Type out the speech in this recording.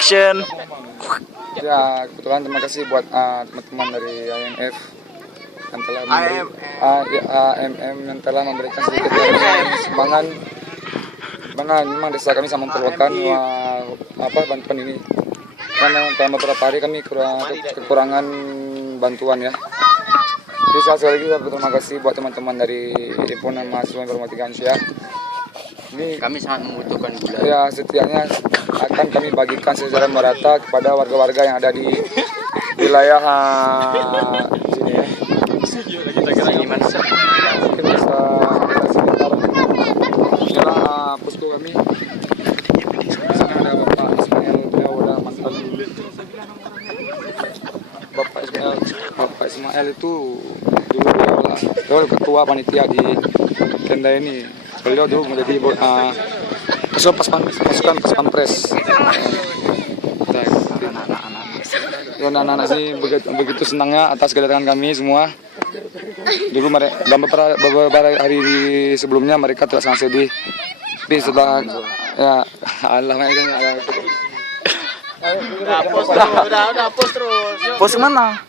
action. Ya, kebetulan terima kasih buat teman-teman dari IMF yang telah AMM yang telah memberikan sedikit sumbangan. Memang desa kami sangat memerlukan bantuan ini. Karena dalam beberapa hari kami kekurangan bantuan ya. Jadi sekali lagi terima kasih buat teman-teman dari Himpunan Mahasiswa Informatika Indonesia. Ini Kami sangat membutuhkan gula. ya setidaknya akan kami bagikan secara merata kepada warga-warga yang ada di wilayah sini ya. Sini mana? Mungkin bisa sekitar inilah posko kami. Di sana ada Bapak Ismail, beliau udah mantan Bapak Ismail itu dulu beliau ketua panitia di tenda ini. Beliau dulu menjadi pasukan pas pampres. Anak-anak ini begitu senangnya atas kedatangan kami semua. Dulu beberapa hari sebelumnya mereka tidak sangat sedih. Tapi setelah ya Allah Udah, post terus. Post mana?